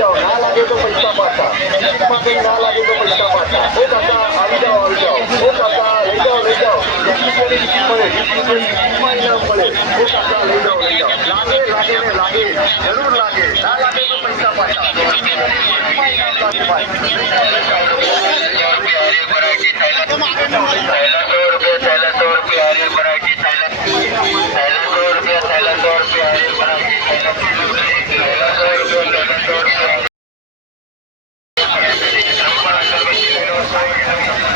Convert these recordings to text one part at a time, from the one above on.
जाओ, ना लगे तो पैसा पाता, ना लगे तो पैसा पाता। ओ काका આવી જાઓ, ओ काका લઈ જાઓ, इनाम મળે। ओ काका લઈ જાઓ, લાગે લાગે ને લાગે, જરૂર લાગે, ના લાગે તો પૈસા પાછા।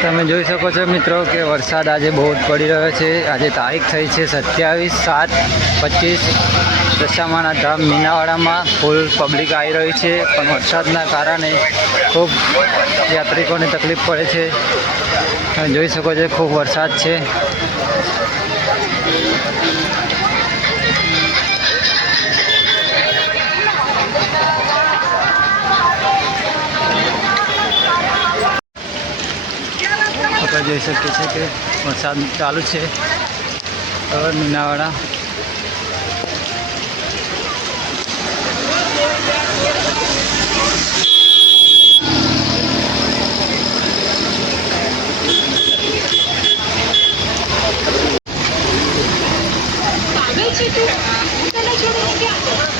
તમે જોઈ શકો છો મિત્રો કે વરસાદ આજે બહુ જ પડી રહ્યો છે। આજે તારીખ થઈ છે 27/7/25। દશામાના ધામ મીનાવાડામાં ફૂલ પબ્લિક આવી રહી છે, પણ વરસાદના કારણે ખૂબ યાત્રિકોને તકલીફ પડે છે। તમે જોઈ શકો છો ખૂબ વરસાદ છે। આપણે જોઈ શકીએ છીએ કે વરસાદ ચાલુ છે મીનાવાડા। पागल છે તું, તને છોડીને ક્યાં?